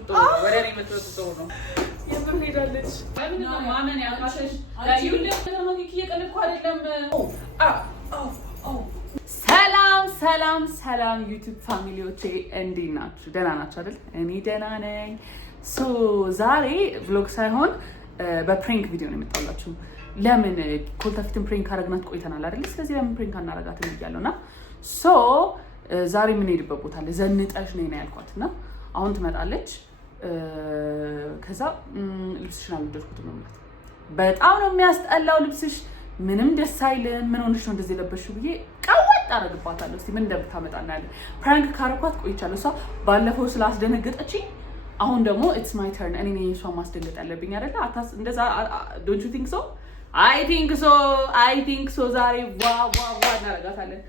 ወደ እኔ የምትወጡ ጥሩ ነው። የምር ሄዳለች። ማመን ያልማሸሽ እየቀለድኩ አይደለም። ሰላም ዩቲዩብ ፋሚሊዎቼ እንዴት ናችሁ? ደህና ናችሁ አይደል? እኔ ደህና ነኝ። ዛሬ ቭሎግ ሳይሆን በፕሬንክ ቪዲዮ ነው የመጣላችሁ። ለምን ኮልታፊትን ፕሬንክ አረግናት ቆይተናል አይደል? ስለዚህ ለምን ፕሬንክ አናረጋትም ብያለሁ እና ዛሬ የምንሄድበት ቦታ አለ። ዘንጠሽ ነው ያልኳት እና አሁን ትመጣለች። ከዛ ልብስሽን አልወደድኩትም ነው ማለት በጣም ነው የሚያስጠላው ልብስሽ፣ ምንም ደስ አይልም። ምን ሆነሽ ነው እንደዚህ የለበሽው ብዬ ቀወጥ አደርግባታለሁ። እስቲ ምን እንደምታመጣ እናያለን። ፕራንክ ካረኳት ቆይቻለሁ። እሷ ባለፈው ስላስደነገጠችኝ አሁን ደግሞ ኢትስ ማይ ተርን እኔ ነኝ እሷን ማስደንገጥ ያለብኝ አይደለ? እንደዛ ዶንት ዩ ቲንክ ሶ? አይ ቲንክ ሶ። ዛሬ ዋ እናደርጋታለን።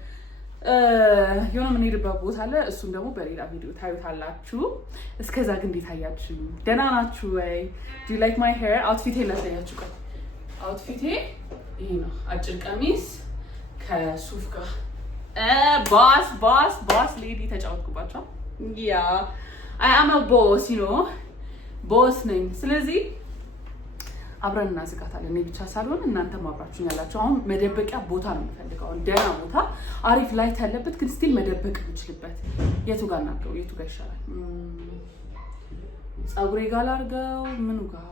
የሆነ የምንሄድበት ቦታ አለ። እሱም ደግሞ በሌላ ቪዲዮ ታዩታላችሁ። እስከዛ ግን እንዴት አያችሁ? ደህና ናችሁ ወይ? ዱ ዩ ላይክ ማይ ሄር? አውትፊቴን ላሳያችሁ። ቆይ አውትፊቴ ይሄ ነው። አጭር ቀሚስ ከሱፍ ጋር ቦስ ሌዲ ተጫወትኩባቸው። ያ አይ አም አ ቦስ ዩ ኖ ቦስ ነኝ። ስለዚህ አብረን እናዝጋታለን። እኔ ብቻ ሳልሆን እናንተም አብራችሁኝ ያላችሁ። አሁን መደበቂያ ቦታ ነው የምፈልገው። ደህና ቦታ አሪፍ ላይት ያለበት ግን ስቲል መደበቅ የምችልበት። የቱ ጋር እናድርገው? የቱ ጋር ይሻላል? ፀጉሬ ጋር ላድርገው? ምኑ ጋር?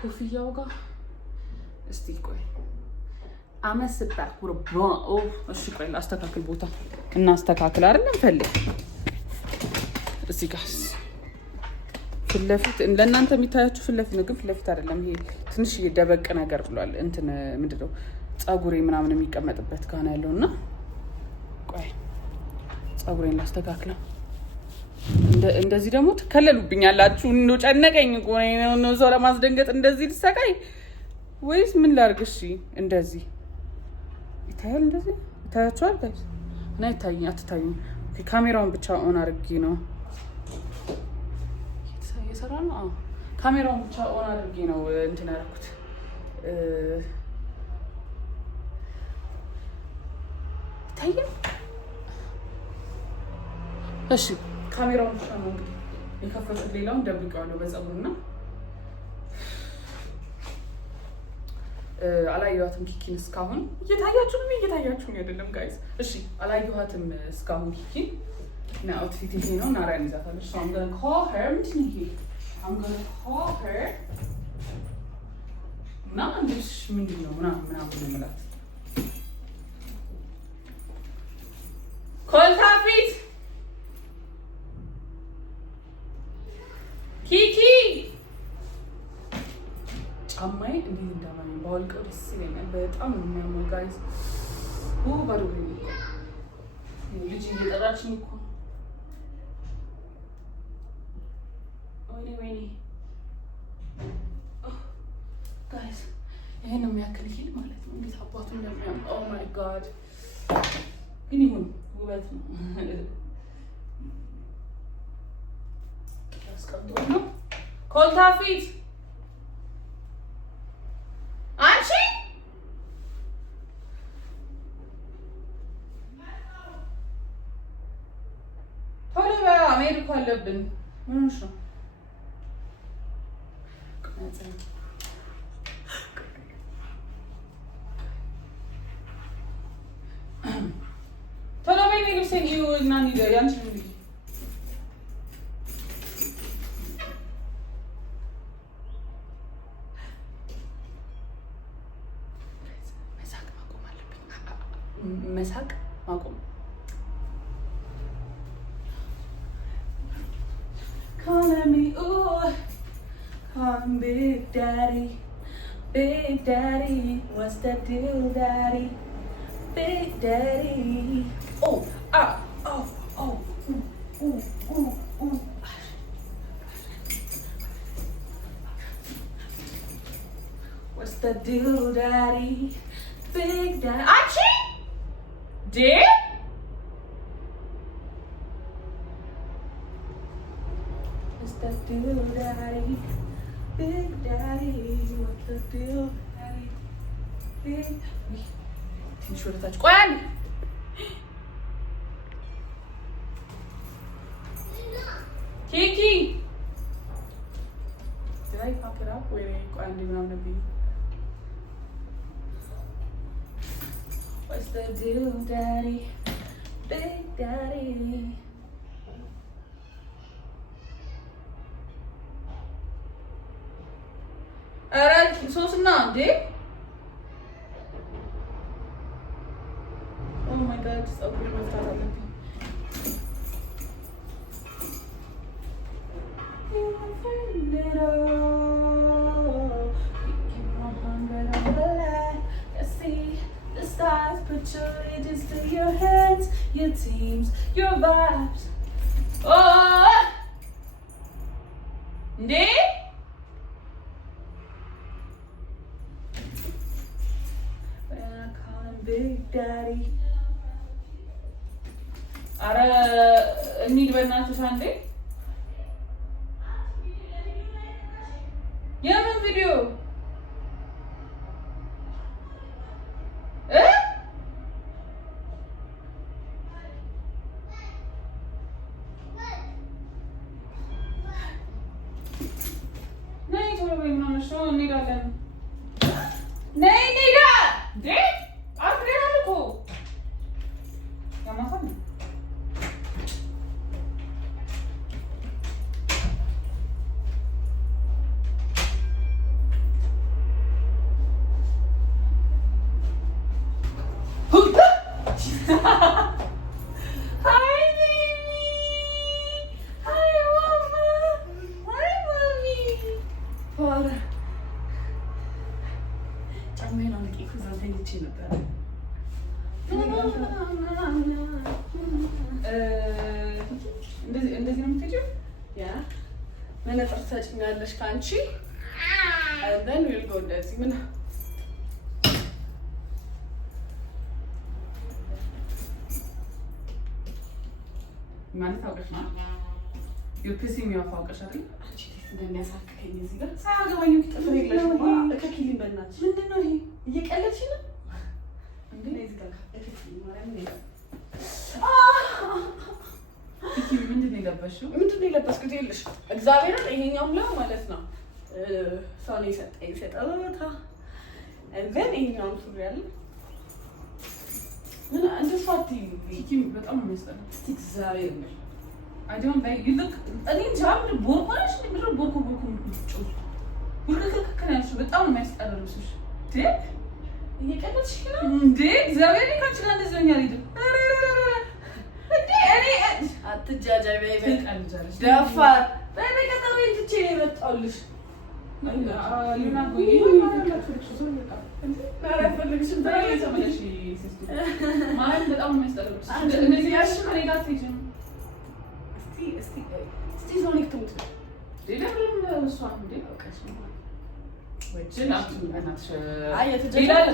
ኮፍያው ጋር? እስቲ ቆይ አመስጣ ኩርባ። እሺ ቆይ ላስተካክል። ቦታ እናስተካክል አይደለም ፈልግ። እዚህ ጋር ፊት ለፊት ለእናንተ የሚታያችሁ ፊት ለፊት ነው፣ ግን ፊት ለፊት አይደለም። ይሄ ትንሽ ደበቅ ነገር ብሏል። እንትን ምንድነው ፀጉሬ ምናምን የሚቀመጥበት ጋር ነው ያለው እና ቆይ ፀጉሬን ላስተካክለው። እንደዚህ ደግሞ ትከለሉብኛላችሁ። እንደው ጨነቀኝ እኮ ነው ሰው ለማስደንገጥ እንደዚህ ልሰቃይ ወይስ ምን ላድርግ? እሺ እንደዚህ ይታያል። እንደዚህ ይታያችኋል ጋይስ? እና ይታየኝ አትታዩኝ? ካሜራውን ብቻ ኦን አድርጌ ነው እየሰራ ነው። ካሜራውን ብቻ ኦን አድርጌ ነው እንትን ያደረኩት። ይታያል። እሺ ካሜራውን ብቻ ነው እንግዲህ የከፈቱት። ሌላውን ደብቀዋለሁ በፀጉርና አላየኋትም ኪኪን እስካሁን። እየታያችሁም አይደለም ጋይስ? እሺ አላየኋትም እስካሁን ኪኪን። እና አውትፊት ይሄ ነው። ናራያን ይዛታለች። so I'm gonna call her እና አንቺ ምንድነው ምናምን እንላት ኮልታፊት ኪኪ ጫማዬ እንዴት እንዳማረኝ ባወልቀው ደስ ይለኛል። በጣም ነው የሚያምረው ጋይስ። ባዶ ልጅ እየጠራችኝ እኮ ወይኔ ጋይስ፣ ይሄን ነው የሚያክል ሂል ማለት ነው። እንዴት አባቱ እንደሚያምር ኦ ማይ ጋድ። ግን ይሁን ውበት ነው። አስቀምጦ ነው ኮልታፊት አንቺ ቶሎ በያ መሄድ እኮ አለብን። ምንሽ ነው ቶሎ በይ ልብሴን እዩ እና እንሂድ። ያንቺ እንግዲህ መሳቅ ማቆም። Calling me, ooh, calling Big Daddy, Big Daddy, what's that deal, Daddy, Big Daddy, oh, ooh. What's that deal, Daddy, Big Daddy, Archie? Dear? What's the deal, Daddy? Big Daddy, what's the deal, Daddy? Big Daddy. ትንሽ ወደ ታች ቆይ አንዴ። ኪኪ Did I fuck it up? Wait, ቆይ አንዴ ምናምን ነብኝ። What's the deal, daddy? Big daddy. Alright, ሶስና እንዴ? Oh my god, ፀጉሬ መፍታት አለብኝ። Put your ages to your hands, your teams, your vibes. Oh! Nde? When I call him Big Daddy. Ara, need በእናትሽ አንዴ የምን ቪዲዮ እንሄዳለን። ነይ እንሂዳ እንዴ አፍሬናል እኮ ያማታል። እንደዚህ ነው የምትሄጂው? ያ መነጽር ትሰጪኛለሽ ከአንቺ and then we'll go እንደዚህ ምን ማለት አውቀሽ ነው የፒሲም ያፋውቀሽ አይደል? አንቺ እንደሚያሳክከኝ እዚህ ጋር ሳያገባኝ ጥፍር የለሽም። ከኪሊን በእናትሽ ምንድን ነው ይሄ? እየቀለድሽ ነው እንዴ? እዚህ ጋር ከኪሊን ማለት ነው። ምንድን ነው የለበሽው? ምንድን ነው የለበስኩት? ይኸውልሽ እግዚአብሔርን ይሄኛውም ላይ ማለት ነው ሰው ነው የሰጠኝ ስጦታ እንትን ይሄኛውም ሱሪ አለ። ምን እንደሱ አትይም። ኪኪም በጣም ነው የሚያስጠላው። እስቲ እግዚአብሔር ነው አይዶን ላይ ይልክ እኔ ጃም ቦርቆሽ ምንድን ነው ቦርቆ ጩ ሁሉከከከናሽ በጣም ነው የሚያስጠላው ልብስሽ። ዴክ እየቀለድሽ ነው እንዴ? እግዚአብሔር ይካንቺ ጋር እንደዚህ ነው ያለው እንዴ? እኔ አትጃጃይ በይ በቃልጃለሽ ደፋር በመቀጠሩ ይትቼ ነው የመጣውልሽ እና ሊና ጎይ ማለት ፍልክሽ ዞር በቃ እንዴ ማራፈልግሽ እንደዚህ ተመለሽ ሲስቱ ማለት በጣም ነው የሚያስጠላው። እነዚህ ያሽ ከሌላ ትይጅም እስቲ ዞኒክ ትሙት ሌላም እሷን እንዴ አውቀሽ ነው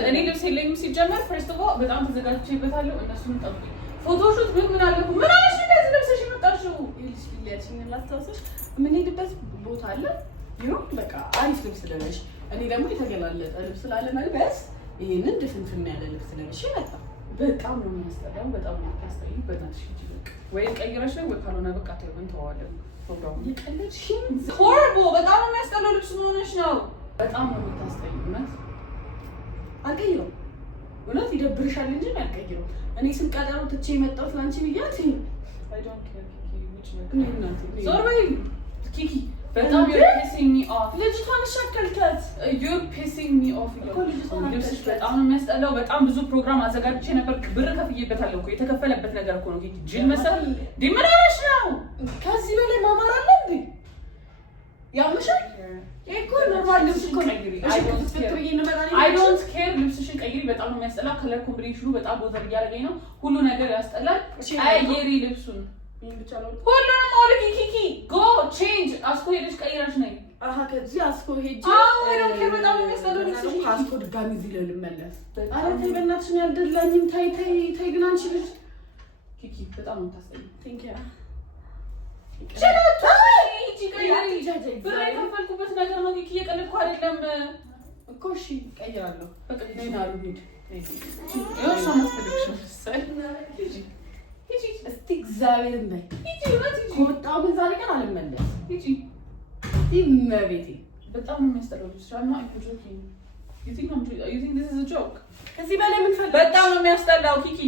እኔ ልብስ የለኝም ሲጀመር ፈርስት ኦፍ ኦል በጣም ተዘጋጅቼበታለሁ። እነሱን ጠብቂ ፎቶሹት ምን አለኩ ምን አለሽ እንደዚህ ልብስሽ የመጣሽው ይልሽ ሊያችኝ ላስታውስሽ የምንሄድበት ቦታ አለ ይኖ በቃ አሪፍ ልብስ ለበሽ። እኔ ደግሞ የተገላለጠ ልብስ ስላለ መልበስ ይሄንን ድፍንፍና ያለ ልብስ ለበሽ መጣ። በጣም ነው የሚያስጠላው። በጣም ነው የሚያስጠላው። በእናትሽ ይችላል ወይ ቀይረሽ ነው ወይ ካልሆነ በቃ ተይውን ተዋዋለን። ፕሮግራሙ ይቀለድሽ ሆሪብል በጣም ነው የሚያስጠላው። ልብስ ምን ሆነሽ ነው? በጣም ነው የምታስጠይው። እውነት አልቀይረው። እውነት ይደብርሻል እንጂ አልቀይረው። እኔ ስንቀጠሩ ትቼ የመጣሁት ላንቺ ብያት አይ ዶንት ኬር ኪኪ which ነው ዞር በይ ኪኪ በጣም you're pissing me off ልጅቷን ሸከልከት you're pissing me off ልብስሽ በጣም ነው የሚያስጠላው። በጣም ብዙ ፕሮግራም አዘጋጅቼ ነበር። ብር ከፍዬበታለሁ እኮ የተከፈለበት ነገር እኮ ነው። ኪኪ ጅል መሰል ዲመራሽ ነው። ከዚህ በላይ ማማር አለ እንዴ? ያምሻል እኮ ኖርማል ልብስ እኮ ቀይሪ። አይ ዶንት ኬር ልብስሽን ቀይሪ። በጣም ነው የሚያስጠላ። ከለር ኮምቢኔሽኑ በጣም ቦዘር እያደረገኝ ነው። ሁሉ ነገር ያስጠላል። ቀይሪ ልብሱን ሁሉንም አውልቂ ኪኪ ጎ ቼንጅ አስኮ ሄደሽ ቀይራሽ ነኝ። አሃ ከዚህ አስኮ ሄጂ በጣም የሚያስጠላው ልብስሽ አስኮ ድጋሚ እዚህ ላይ ልመለስ። ኧረ ተይ በእናትሽ ነው ያልደላኝም። ተይ ተይ ተይ ግን አንቺ ልጅ ኪኪ በጣም ነው የምታስጠይው። ቴንክ ዩ ብር የከፈልኩበት ነገር ነው ኪኪ እየቀለድኩ አይደለም እኮ። እሺ እቀይራለሁ በቃ ናሩ ሂድ እሷ ማስፈልግሽ እስቲ እግዚአብሔርን በይ ከወጣሁ ግን ዛሬ ቀን አልመለስም። ሂጂ እመቤቴ በጣም የሚያስጠላው ልጅ I'm not joking. You think this is a joke? ከዚህ በላይ ምን ፈልግ? በጣም ነው የሚያስጠላው ኪኪ.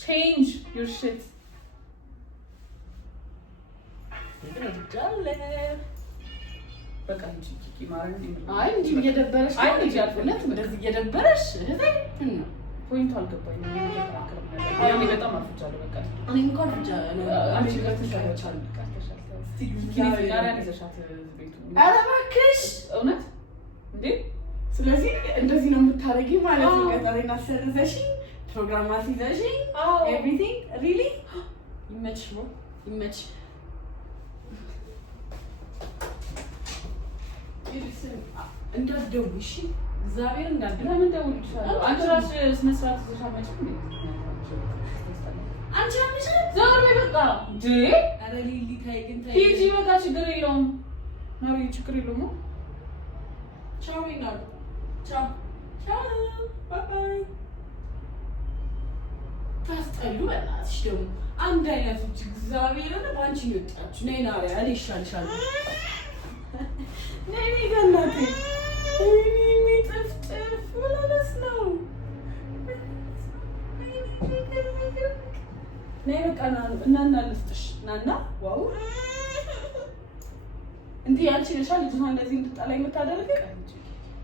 Change your shit. በቃ እንጂ ኪኪ ማረን አይ እንጂ እየደበረሽ አይ እንጂ አልፈለት እንደዚህ እየደበረሽ እህቴ ፖይንቱ አልገባኝም። እኔ በጣም አልፈጃለሁ። በቃ እኔ እንኳን ብቻ ነው አንቺ ጋር ተሻለቻል ኧረ እባክሽ እውነት እንዴ? ስለዚህ እንደዚህ ነው የምታረጊ ማለት ነው። ቀጠሬን አሰርዘሽ ፕሮግራም አስይዘሽ ኤቭሪቲንግ ሪሊ ይመችሽ ነው ይመችሽ። እንዳትደውይሽ እግዚአብሔር እንዳትደውይ። ለምን ደውልልሻለሁ? አንቺ እራስሽ ስነ ስርዓት ተሻማች እንዴ? አንቺ አምሽ ዛሬ በቃ እንዴ? አረ ሊሊ ታይ ግን ታይ ሂጂ በቃ ችግር የለውም። ማሪ ችግር የለውም። ቻው ይናል ቻው ቻው ባይ ባይ። ታስጠሉ በእናትሽ ደግሞ አንድ አይነቶች እግዚአብሔርን ባንቺ ይወጣችሁ። ነይ ናሪያ እኔ ይሻልሻል። ነይ ገናቴ ነይ ጥፍጥፍ ብለስ ነው ነይ በቃ እናና ልፍጥሽ ናና ዋው እንዴ አንቺ ነሽ ልጅቷ እንደዚህ እንድትጣላ የምታደርግ?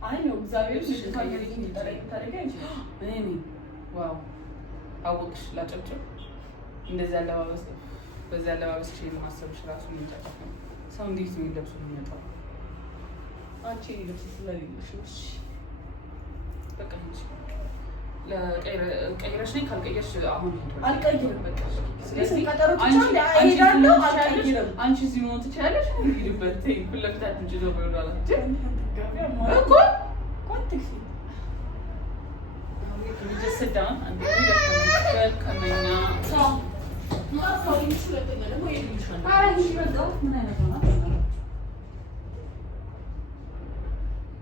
አይ ነው እግዚአብሔር ልጅቷ እንደዚህ እንድትጣላ የምታደርግ እንጂ እኔ ነኝ። ዋው አውቅሽ ላጨብጭብ እንደዚህ አለባበስ በዚህ አለባበስ ቼ ማሰብሽ ራሱ የሚጨቀቅ ነው። ሰው እንዴት ነው የሚለብሱ የሚመጣው? አንቺ ልብስ ስለሌለሽ ነው። እሺ በቃ እንጂ ለቀይረሽ ነኝ። ካልቀየርሽ አሁን አልቀይርም። በቃ ስለዚህ አንቺ እዚህ መሆን ትችያለሽ። ሂድበት ተይ ፍለግታችን ጭዞ በወዳላ እኮ ቆጥሽ just sit down and be welcoming now.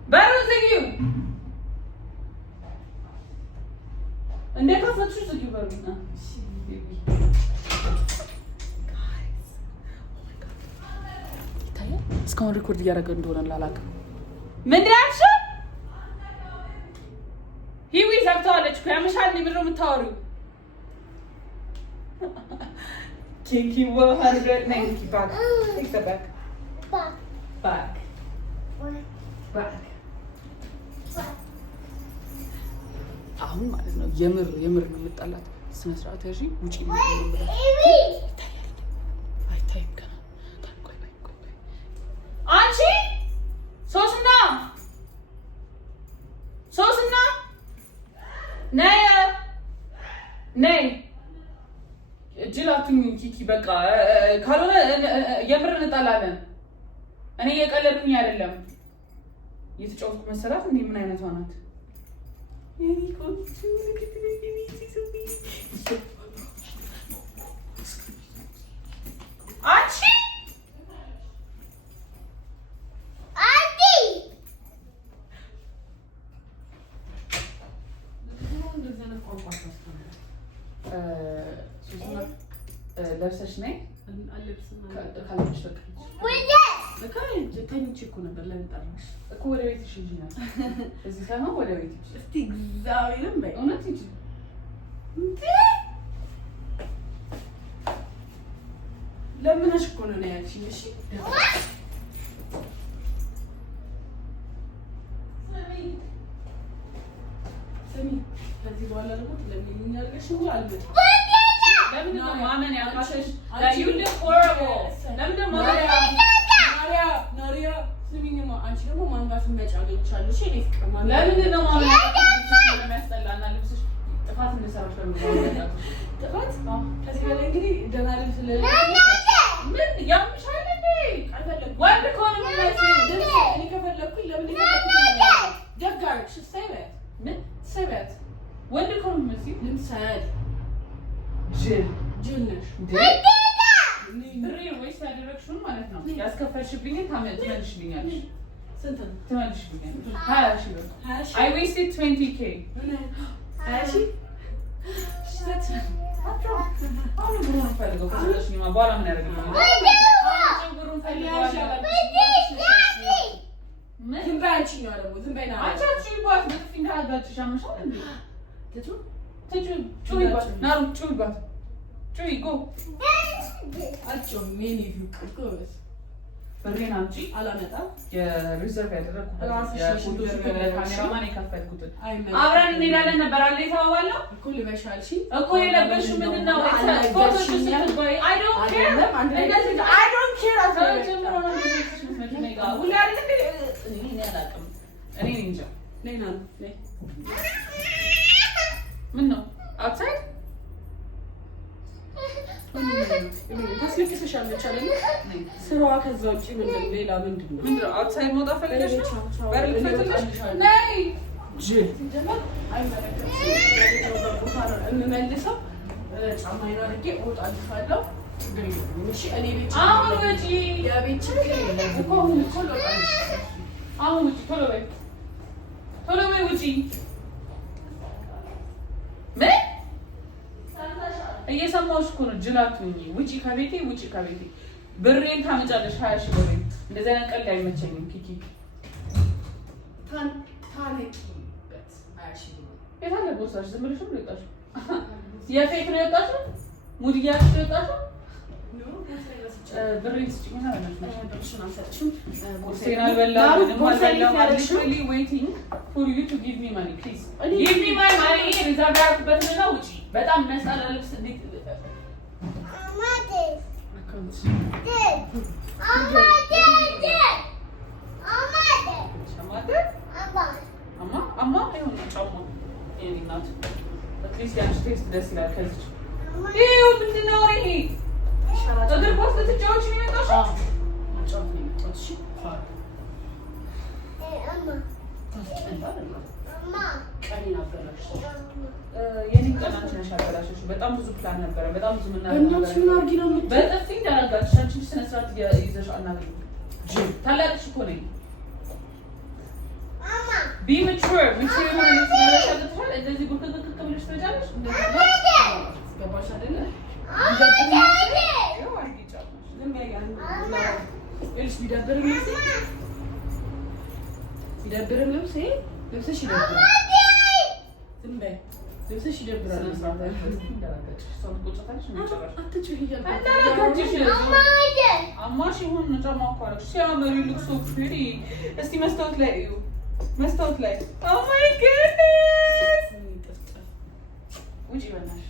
በሩን ዝጊው። እንዴት ከፈትሽው? ዝጊው በሩን። ይታያል። እስካሁን ሪኮርድ እያደረገ እንደሆነ አላውቅም። ምንድን ያልሽው? ሂዊ ዘግተዋለች እኮ ያምሻል። ምንድን ነው የምታወሪው? ኪኪ ወሀንድረድ ናይንቲ ባክ ቴክ ዘ ባክ ባክ ባክ። አሁን ማለት ነው የምር ነው የምጣላት። ስነ ስርዓት ያዢ ውጪ ነው የምልሽ። አይታይም ገና። ቆይ አንቺ ሶስና ነይ እጅላቱኝ ኪኪ በቃ ካልሆነ የምር እንጣላለን። እኔ እየቀለድኩኝ አይደለም። እየተጫወትኩ መሰላት እንዴ? ምን አይነቷ ናት? አንቺ ለብሰሽ ነይ ካልሆነሽ በቃ ተኝቼ እኮ ነበር። ለምን ጠራሽ እኮ? ወደ ቤትሽ ሂጂ ነው እዚህ ሳይሆን ወደ ቤትሽ። እስቲ እግዚአብሔርን በይ እውነት ሂጂ። ለምነሽ እኮ ነው ያልሽኝ። እሺ ስሚ ከዚህ በኋላ ደግሞ ለምን ያልገሽ ነው አልበጥ ለምን ነው ማመን ያቃተሽ? you look horrible። ለምን ነው ናሪያ ስሚኝማ፣ አንቺ ደግሞ ማንጋት መጫገቻለሽ። እሺ ለፍቅማ ለምን ነው ማመን ያቃተሽ? የሚያስጠላና ልብስሽ ጥፋት እንደሰራሽ ለምን ነው ጥፋት? ከዚህ በላይ እንግዲህ ደህና ልብስ ምን ያምሻል እንዴ? ወንድ ከሆነ እኔ ከፈለኩኝ ለምን ደጋርሽ ሰይበት ምን ሰይበት ወንድ ከሆነ መስይ ልምሳል ጅል ነሽ ብሬ ወይስ ያደረግሽውን ማለት ነው ያስከፈልሽብኝን ትመልሽልኛለሽ? ስንት ነው ትመልሽልኛለሽ? 20 ሺህ ብር። I wasted 20k። 20 ሺህ አሁን ብሩን ፈልገው ከሰጠሽኝማ በኋላ ምን ያደርግልኛል? ብሩን ፈልገው ሻምሻል እንዴ ትጩ ጩይባት ናሩ ጩይባት ጩይ ጎ አጮ ሜኒ ቪው ኮርስ በሬን አምጪ አላመጣም የሪዘርቭ ያደረኩት የፎቶ ሹት ለካሜራማን የከፈልኩት አይመጣም አብረን እንሄዳለን ነበር አለ የተባባለው እኮ ልበሻልሽ እኮ የለበሽው ምንድነው ፎቶ ሹት ስትባይ አይ ዶንት ኬር እንደዚህ አይ ዶንት ኬር ጀምሮ ነው እንደዚህ መኪና ጋር ሁሉ አይደል እኔ አላውቅም እኔ እንጃ ሌላ ነው ምን ነው አውትሳይድ ታስለቅስሻለች አይደል? ስራዋ ከዛ ውጪ ምንድን ሌላ ምንድን ነው? ምንድን ነው አውትሳይድ መውጣት ፈልገሽ ነው? በር ልክፈትልሽ? ነይ የምመልሰው ጫማዬን አድርጌ እወጣልሻለሁ። እኔ ቤት አሁን ውጪ የቤት ችግር የለም እኮ አሁን እኮ ልወጣልሽ። አሁን ውጪ ቶሎ በይ ቶሎ በይ ውጪ ምን እየሰማሁሽ እኮ ነው። ጅላቱኝ ውጪ ከቤቴ ውጪ ከቤቴ ብሬን ታመጫለሽ 20 ሺህ ብሬ እንደዚህ አይነት ቀልድ አይመቸኝም። ኪኪ ታነቂበት 20 ሺህ ብር የት አለ ቦርሳሽ? ዝም ብለሽ ነው የወጣሽው? የፌክ ነው የወጣሽው? ሙድ እያልሽ ነው የወጣሽው? ብሬን ስጪኝና ብርሽን አልሰጥሽም። ቁርሴን አልበላም ምንም አልበላም። actually waiting for you to give me money please give me my money ሪዘርቭ ያደረኩበትን ነው ውጪ በጣም ነፃ ልብስ እንዴት አማ ይሁን ጫማ የኔ እናት አትሊስት ያንቺ ቴስት ደስ ይላል። ከዚህ ይኸው ምንድን ነው ይሄ እግር ኳስ ልትጫወቺ ነው የመጣሽው? መጫወት ነው የመጣሁት። እሺ ቀኔን አበላሽሽ። የኔን ቀን አንቺ ነሽ ያበላሸሽው። በጣም ብዙ ፕላን ነበረ። በጣም ብዙ ምናምን በጥፊ እንዳረጋችሽ አንቺ ስነ ስርዓት ይዘሽ አናግሪኝ። ታላቅሽ እኮ ነኝ። ቢ mature የሆነ ልብስ መልበስ ያቅትሻል። እንደዚህ ጉርክክክ ብለሽ ትወጫለሽ። ገባሽ አይደለ? ቢደብርም ልብሴ ልብስሽ ይደብራል። ዝም በይ ልብስሽ ይደብራል። አማሽ ይሁን ጫማ እኮ አለች ሲያምር ልብሱ ፍሪ። እስቲ መስታወት ላይ እዩ፣ መስታወት ላይ ኦ ማይ ጎድነስ ውጪ በእናትሽ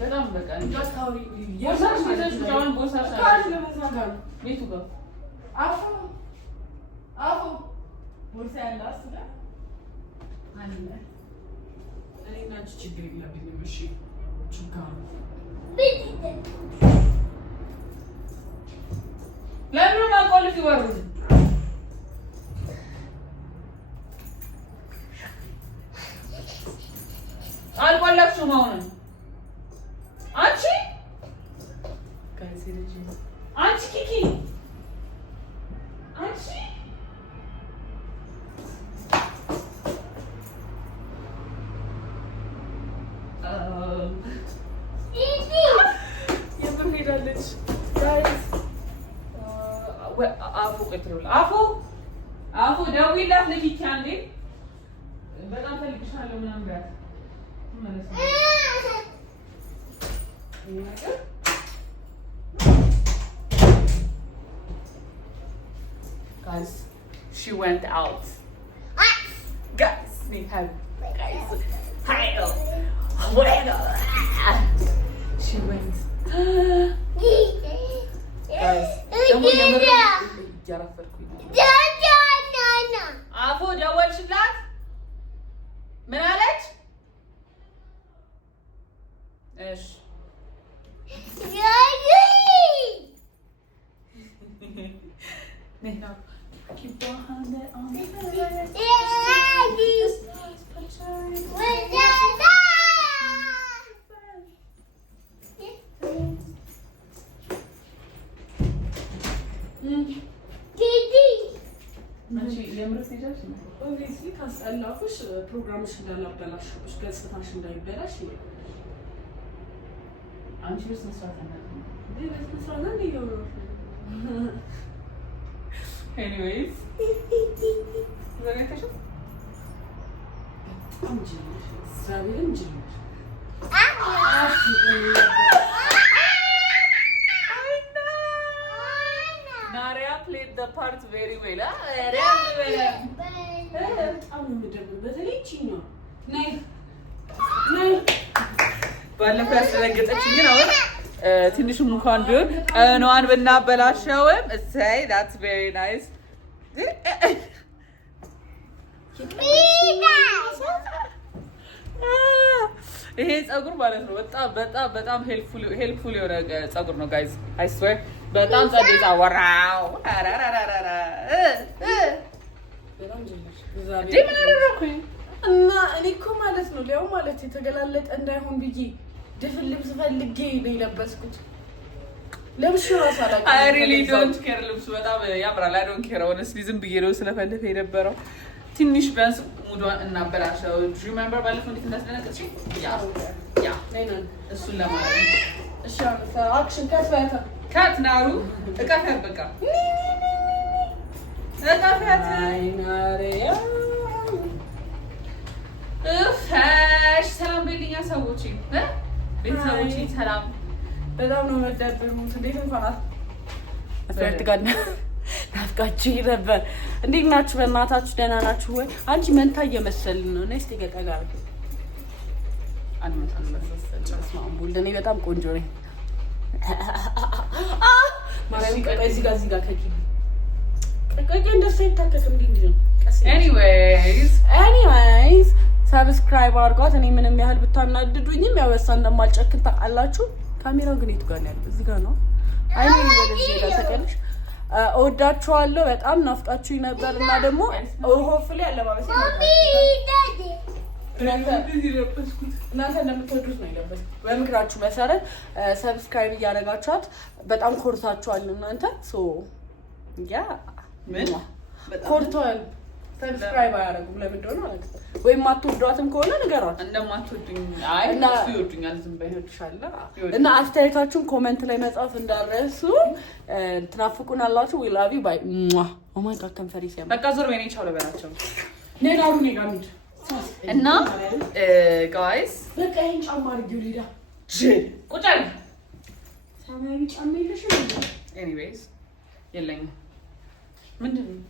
በጣም በቃ ቦርሳሽ ይዘሽ ብቻውን ቦርሳሽ ቤቱ ጋር አፎ ቦርሳ ያለ አስለ አለ እኔ እና አንቺ ችግር የለብኝም። እሺ ችግር ለምን ማቆልፍ ይወርዱ አልቆለፍሽም አሁንም አንቺ አንቺ ኪኪ አንቺ የምር ሄዳለች። አፉ ቀጥሎላ አፉ ደውይላት ለኪኪ አንዴ በጣም ፈልግሻለሁ ምናምን ብላት ማለት ነው። Guys, she went out. Guys, we have guys. Hi. She went. Guys, አፎ ደወልሽላት? ምን አለች? እሺ ካስጠላኩሽ ፕሮግራምሽ እንዳላበላሽብሽ ገጽታሽ እንዳይበላሽ አንቺ በስነ ስርዓት ኤኒዌይስ ዘጋይተሽ Naria played the part very well. ባለፈው ያስደነገጠችኝ ግን አሁን ትንሽም እንኳን ቢሆን ቀኗን ብናበላሸውም እሰይ that's very nice ይሄ ፀጉር ማለት ነው በጣም ሄልፕፉል የሆነ ፀጉር ነው ጋይዝ I swear በጣም ጸዴታ ወራው እና እኔ እኮ ማለት ነው ሊያው ማለት የተገላለጠ እንዳይሆን ብዬ ድፍን ልብስ ፈልጌ ነው የለበስኩት። ለብሽ ራስ አላውቅም። I really don't care ልብሱ በጣም ያምራል። I don't care honestly ዝም ብዬ ነው ስለፈለፈ የነበረው። ትንሽ ቢያንስ ሙዷን እናበላሸው። Do you remember ባለፈው እንዴት እንዳስደነገጥሽኝ? ያ እሱን ለማለት ነው። እሺ አክሽን ካት ናሩ እቀፈት በቃ እቀፈት እፈሽ ሰላም በልኛ ሰዎች ቤተሰቦች ሰላም በጣም ነው መደብሩት። እንዴት እንኳን አፍራትጋና ናፍቃችሁ ነበር። እንዴት ናችሁ? በእናታችሁ ደህና ናችሁ ወይ? አንቺ መንታ እየመሰልን ነው። ነስቲ ገጠጋር አንመጣን መሰለኝ። እኔ በጣም ቆንጆ ነኝ። ማረሚ ቀጣይ እዚህ ጋር ከኪ ቀቀቀ እንደሱ ይታከም እንዴ ነው። ኤኒዌይስ ሰብስክራይብ አድርጓት። እኔ ምንም ያህል ብታናድዱኝም ያው በሳ እንደማልጨክን ታውቃላችሁ። ካሜራው ግን የት ጋር ነው ያለው? እዚህ ጋር ነው። አይ ነው ወደዚህ ጋር ተቀልሽ። እወዳችኋለሁ። በጣም ናፍቃችሁኝ ነበር እና ደግሞ ሆፕፉሊ አለባበስ እናንተ እንደምትወዱት ነው የለበስኩት። በምክራችሁ መሰረት ሰብስክራይብ እያደረጋችኋት በጣም ኮርታችኋል እናንተ ያ ምን ኮርቷል። ሰብስክራይብ አያደርጉም ለምን እንደሆነ ማለት ነው። ወይም አትወዷትም ከሆነ ንገሯት። እንደማትወዱኝ አይ እና ይወዱኛል ዝም በይወድሻለ እና አስተያየታችሁን ኮሜንት ላይ መጻፍ እንዳትረሱ። ትናፍቁናላችሁ። we love you bye oh my god ከንፈሪ ሲያም በቃ ዞር በኔ ቻው ለበላቸው ነጋሩ ነጋሚድ እና ጋይስ በቃ ይሄን ጫማ አድርጊው ሊዳ ቁጭ አለ ሰማያዊ ጫማ የለሽም እንዴ? ኤኒዌይስ የለኝም። ምንድን ነው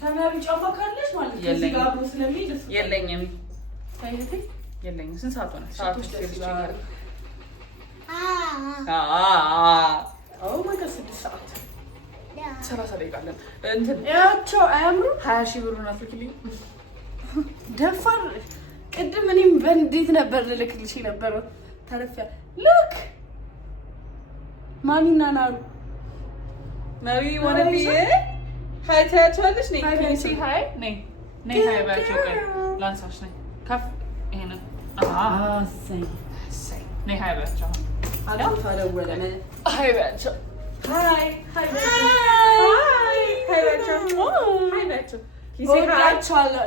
ሰማያዊ ጫማ ካለሽ ማለት ነው እዚህ ጋር አብሮ ስለሚሄድ የለኝም። ታይቴ የለኝም። ስንት ሰዓት ሆነ? ሰዓት ውስጥ ይችላል። ኦ ማይ ጋድ 6 ሰዓት 30 ደቂቃ አለን። እንትን ያቸው አያምሩ 20 ሺህ ብሩን አፍልክልኝ ደፋር። ቅድም እኔም በእንዴት ነበር ልልክልሽ ነበር ተረፈ ሉክ ማሚና ናሩ ናሪ ወንዲ ሃይ ታያቸዋለሽ ነኝ ከንሲ ሃይ ነኝ ሃይ ባቸው ቀን ላንሳሽ ነኝ ከፍ ይሄን ሰይ ነኝ ሃይ ባቸው አዳም ታደወለ ሃይ ባቸው ሃይ ባቸው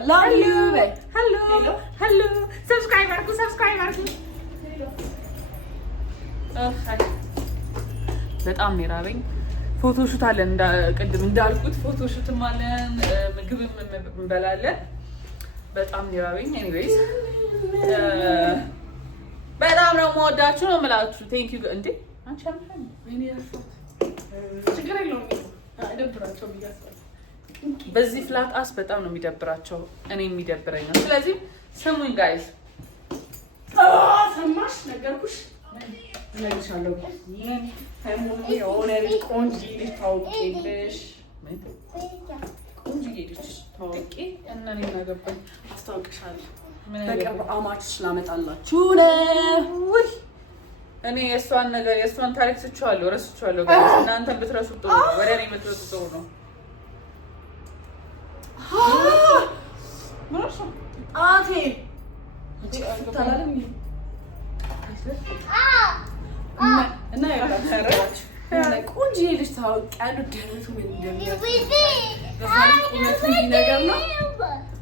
love you hello subscribe አድርጉ በጣም ነው የራበኝ። ፎቶሹት አለን ቅድም እንዳልኩት ፎቶሹትም አለን፣ ምግብም እንበላለን። በጣም ነው የራበኝ። ኤኒዌይስ በጣም ነው የምወዳችሁ ነው የምላችሁ። ቴንክ ዩ እንዴ አንቺ አምፈን እኔ ያልኩት ችግር የለውም አይደብራቸው ቢያስፈልግ በዚህ ፍላት አስ በጣም ነው የሚደብራቸው። እኔ የሚደብረኝ ነው። ስለዚህ ስሙኝ ጋይስ ሰማሽ ነገርኩሽ እነግርሻለሁ። የሆነ ልጅ ቆንጆ ልጅ ታውቂልሽ ቆንጆ ልጅ ታውቂ እና እኔ እናገባኝ አስታውቅሻለሁ። በቅርብ አማችሽ ላመጣላችሁ ነው። እኔ የእሷን ታሪክ ስቼዋለሁ፣ ረስቼዋለሁ። ጋይስ እናንተ ብትረሱት ጥሩ ነው። ወደ እኔ ብትረሱት ጥሩ ነው። አቴ ታላልም እና ቆንጆ ልጅ ታውቂያለሁ። ደረቱ ምን እንደሚያስብ ነገር ነው።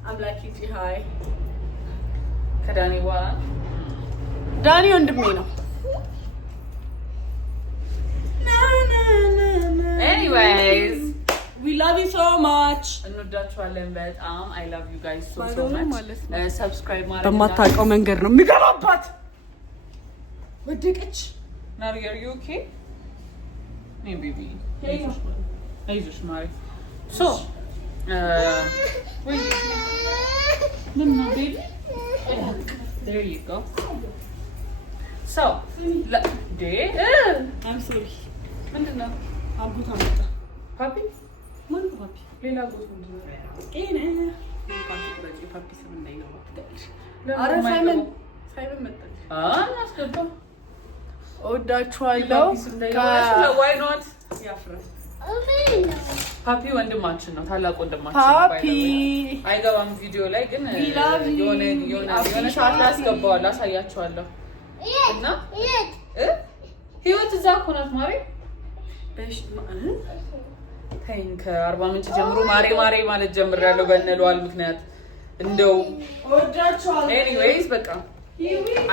አምላክ ሀይ ከዳኒ በኋላ ዳኒ ወንድሜ ነው። love you so much እንወዳችኋለን በጣም I love you guys so much subscribe ማድረግ በማታውቀው መንገድ ነው የሚገባባት ወደቀች Nari, are you okay? Hey baby አይዞሽ ማሪ so wait no baby there you go so I'm sorry ምንድነው አጉታ መጣ ፓፒ ማን ፓፒ ሌላ ጎት ምንድነው ፓፒ ቁረጪ ፓፒ ስም እንዳይገባ ትገልሽ አረ ሳይመን መጣ አናስገባ እወዳችኋለሁ why not ያፍራል ፓፒ ወንድማችን ነው ታላቅ ወንድማችን ነው ፓፒ አይገባም ቪዲዮ ላይ ግን የሆነ ሰዓት ላይ አስገባዋለሁ አሳያችኋለሁ እና ህይወት እዛ እኮ ናት ማሬ እሺ ተይኝ ከአርባ ምንጭ ጀምሮ ማሬ ማለት ጀምሬያለሁ በእነለዋል ምክንያት እንደው እወዳችኋለሁ anyways በቃ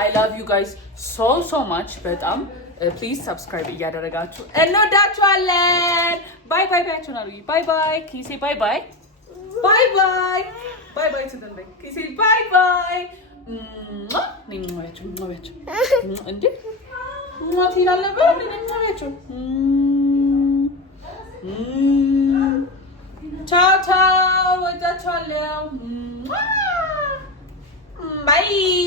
I love you guys so much በጣም please subscribe እያደረጋችሁ እንወዳችኋለን bye bye bye bye can you say bye bye to them can you say bye bye እንዴ ማት ይላል ነበር እንዴ ciao ወዳችኋለሁ bye